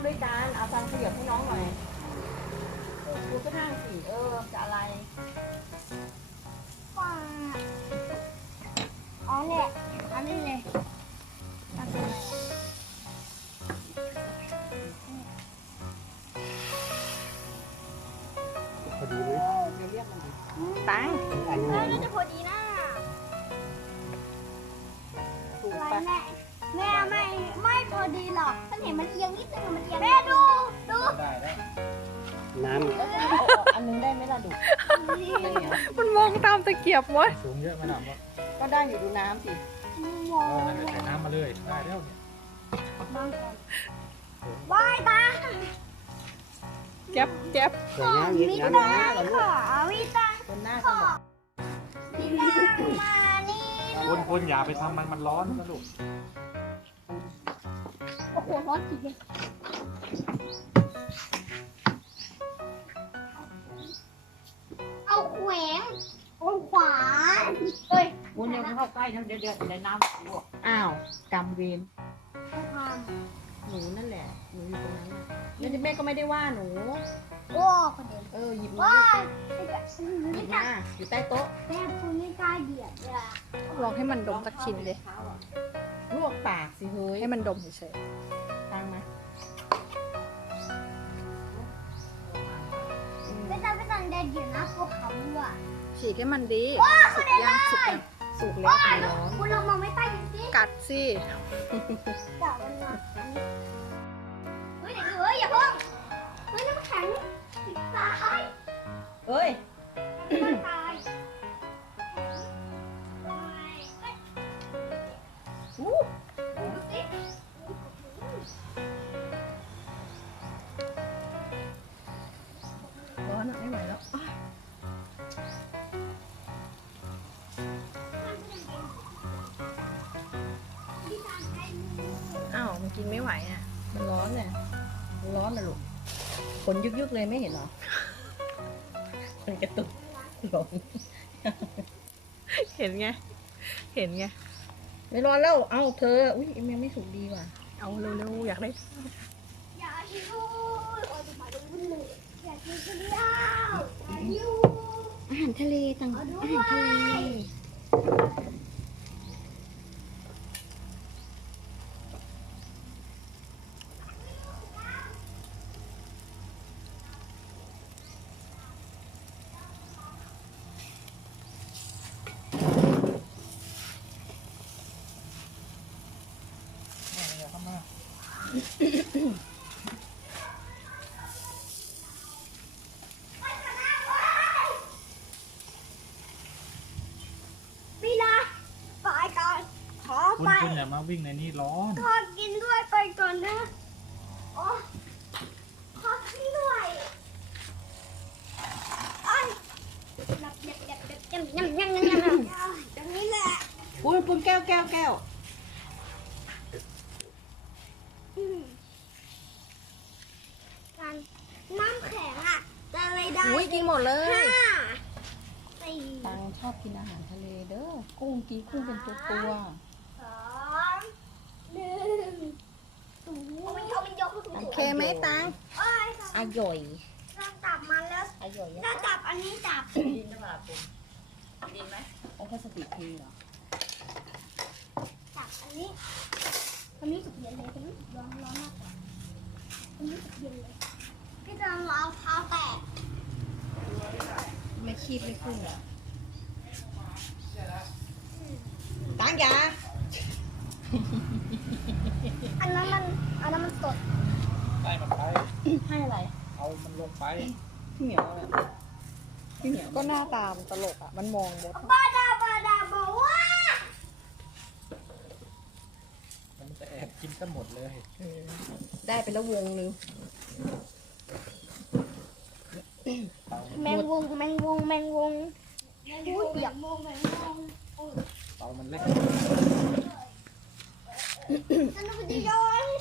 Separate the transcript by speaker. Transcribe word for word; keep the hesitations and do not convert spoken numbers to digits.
Speaker 1: ำด้วยกันเอาฟังขยับให้น้องหน่อยดูก็นั่งสิเออจะอะไร
Speaker 2: ว้าอ๋อเนี่ยอันนี้เลย
Speaker 3: พอดีเลย
Speaker 1: เดี๋ยวเรียกมันดิ
Speaker 4: ตัง
Speaker 3: อันนี้
Speaker 2: น่าจะพอดีนะ
Speaker 1: ถูก
Speaker 2: อะไร
Speaker 1: ปะ
Speaker 2: แม่แม่ไม่ไม่พอดีหรอกฉันเห็นมันเอียงนิดนึงมันเอียงแม่ดูดู
Speaker 3: ได้แล้วน้
Speaker 1: อันนึงได้ไหมล่ะดู
Speaker 4: มันมองตามตะเกียบวะ
Speaker 3: ำสูงเยอะไหมล่ะว่า
Speaker 1: ก็ได้อยู่ดูน้ำสิ
Speaker 2: ม
Speaker 3: เอ
Speaker 2: อง
Speaker 3: อนั่นแหละใส่น้ำมาเลยได้แล้วเนี่ย
Speaker 2: มองก่อนว่ายตา
Speaker 4: เจ็บเจ็บ
Speaker 3: ใส่น้ำยิง
Speaker 2: มิ
Speaker 3: น้ำ
Speaker 2: ตา
Speaker 3: น้ำ
Speaker 2: ขอวิตา
Speaker 1: บนหน้า
Speaker 2: ข
Speaker 1: ก็
Speaker 2: อ
Speaker 1: บอก
Speaker 2: วิตามานี่
Speaker 3: คนคนอย่าไปทำมันมันร้อนนะลูก
Speaker 2: โอ้โหร้อนจริงเลยเอาแขวงเอาขวานเฮ้ย
Speaker 1: วุ้นยังเข้าใกล้ทั้งเดือดเดือดในน้ำลวกอ้าวกำเวร
Speaker 2: เอาท
Speaker 1: หนูนั่นแหละหนูอยู่ตรงนั้นน่ะแล้วแม่ก็ไม่ได้ว่าหนู
Speaker 2: ำโอ้คนเดียว
Speaker 1: เออหยิบมา
Speaker 2: ว้า
Speaker 1: ห
Speaker 2: ไม่กล้า
Speaker 1: ยิบมาอยู่ใต้โต๊ะ
Speaker 2: แม่คุณไม่กล้าเหยียบเลยอะ
Speaker 4: ลองให้มันดมสักชิ้นเลย
Speaker 1: ลวกปากสิเฮ้ย
Speaker 4: ให้มันดมเฉย
Speaker 1: ตังมา
Speaker 2: ไม่ต้องไม่ต้องเด็ดอยู่นะพวกเขาอ่ะ
Speaker 4: ๆฉีกให้มันดีสุกยังสุกยัง
Speaker 1: สุกแล้วมันร้อน
Speaker 2: คุณลองมองไม่ใต้ยินสิ
Speaker 4: กัดสิ
Speaker 2: จับมันมาเฮ้ยเดี๋ยวเฮ้ยอย่าเพิ่งเฮ้ยน้ำแข็งติดตาย
Speaker 1: เอ้ย
Speaker 2: มันตาย
Speaker 1: อู้
Speaker 2: ดูสิ
Speaker 1: ร้อนอ่ะไม่ไหวแล้ว
Speaker 4: อ้าวมันกินไม่ไหวอ่ะ
Speaker 1: มันร้อนเนี่ยมันร้อนนะลูกขนยุกๆเลยไม่เห็นเหรอ มันกระตุกร้อน
Speaker 4: เห็นไงเห็นไง
Speaker 1: ไม่ร้อนแล้ว เอ้าเธอ อุ้ยยังไม่สุกดีว่ะ
Speaker 4: เอาเร็วๆอยากได้
Speaker 2: อย่าหิวโอ้ยมาดูเลยอย่ากินคนเดียวอย่าหิว
Speaker 1: อาหารทะเลต่าง
Speaker 2: เอาด้ว
Speaker 1: อาย หารทะเล
Speaker 3: เดี๋ยวเข้ามา
Speaker 2: พี่นะไปก่อนขอ
Speaker 3: คุณ
Speaker 2: ไป
Speaker 3: คุณอย่ามาวิ่งในนี้ร้อน
Speaker 2: ขอกินด้วยไปก่อนนะโอ้ขอกินด้วยไอ้ยับยับยับยับยับยับยับยับยับตรงนี้แหละ
Speaker 1: ปุ้นปุ้นแก้วแก้วแก้ว
Speaker 2: อืมการน้ำแข็งอ่ะจะอะไรได้
Speaker 4: อุ้ยกินหมดเลย
Speaker 2: ห้าสี่
Speaker 1: ตังชอบกินอาหารทะเลเด้อ กุ้งกีกุ้งเป็นตัวตัว
Speaker 2: สองหนึ่งศูนย์เอามันเอามันยกขึ้นสูง
Speaker 4: โอเคไหมตัง
Speaker 2: เอ้ย
Speaker 1: อร่อย
Speaker 2: เราจับมันแล้ว
Speaker 1: อร่อย
Speaker 2: ถ้าจับอันนี้จับ
Speaker 1: ดินหรือเปล่าปุ้นดินไหมเอาพลาสติกทีเหรอ
Speaker 2: จับอันนี้อันนี้สุกเย็นเลยอันนี้สุกร้อนร้อนมากกว่าอันนี้สุกเย็นเลยพี่จะเอาเท้าแตก
Speaker 1: ไม่คีบไม่ขึ้นเหรอตังยา
Speaker 2: อันนั้นมันอันนั้นมันสด
Speaker 3: ได้มันไป
Speaker 1: ให้อะไร
Speaker 3: เอามันลงไป
Speaker 1: พี่เหมียวอะไรพี่เหมียว
Speaker 4: ก็หน้าตามนตลกอ่ะมันมองมด
Speaker 2: บ้าดาบ้าดาบอกว่า
Speaker 3: มันจะแอบกินกันหมดเลย
Speaker 1: ได้ไปแล้ววงนึง
Speaker 3: เตา
Speaker 2: แมงวงแมงวงแมงวงอุ้ยเปียกวงแมงวง
Speaker 3: เตามันเล็ก
Speaker 2: สนุกดีย้อน